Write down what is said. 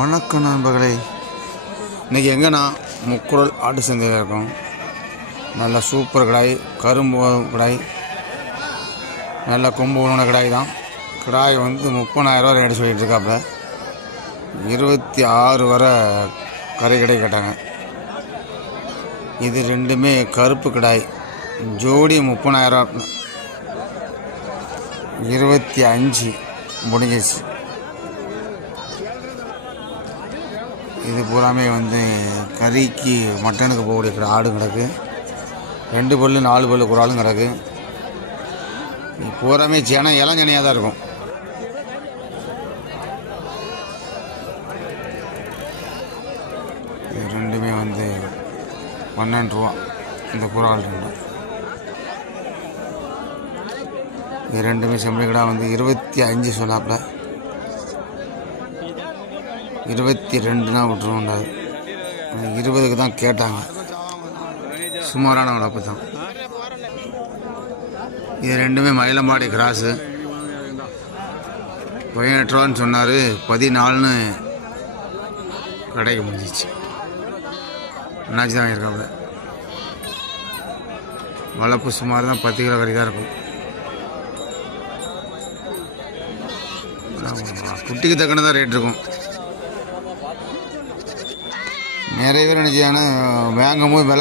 வணக்கம் நண்பர்களே. இன்றைக்கி எங்கன்னா முக்குரல் ஆட்டு சந்தையில் இருக்கோம். நல்ல சூப்பர் கடாய் கரும்பு கடாய் நல்ல கொம்பு உணவு கடாய் தான். கடாய் வந்து முப்பதாயிரரூவா ரேட்டு சொல்லிட்டு இருக்காப்புல இருபத்தி ஆறு வரை கறி கடை கேட்டாங்க. இது ரெண்டுமே கருப்பு கடாய். ஜோடி முப்பதாயிரரூவா இருபத்தி அஞ்சு முடிஞ்சிச்சு இது பூராமே வந்து கறிக்கு மட்டனுக்கு போகக்கூடிய ஆடும் ஆடு கிடக்கு. ரெண்டு பல்லு நாலு பல்லு குறாலும் கிடக்கு. இது பூராமே சேனை இளஞ்சனையாக தான் இருக்கும். இது ரெண்டுமே வந்து பன்னெண்டு ரூபா. இந்த குறால் ரெண்டும் இது ரெண்டுமே செம்பளி கடா வந்து இருபத்தி அஞ்சு சொல்லாப்புல. இருபத்தி ரெண்டுனா விட்டுருவோண்டாது இருபதுக்கு தான் கேட்டாங்க. சுமாரான வளர்ப்பு தான் இது ரெண்டுமே மயிலம்பாடி கிராஸு. பதினெட்டு ரூபான்னு சொன்னார். பதினாலுன்னு கடைக்கு முடிஞ்சிச்சு. அண்ணாச்சி தான் இருக்காப்புல வளர்ப்பு சுமார் தான் பத்து கிலோ வரைக்கும் தான் இருக்கும். குட்டிக்கு தக்கன தான் ரேட் இருக்கும். நிறைய பேர் என்ன செய்யணும் வாங்கும் போது விலை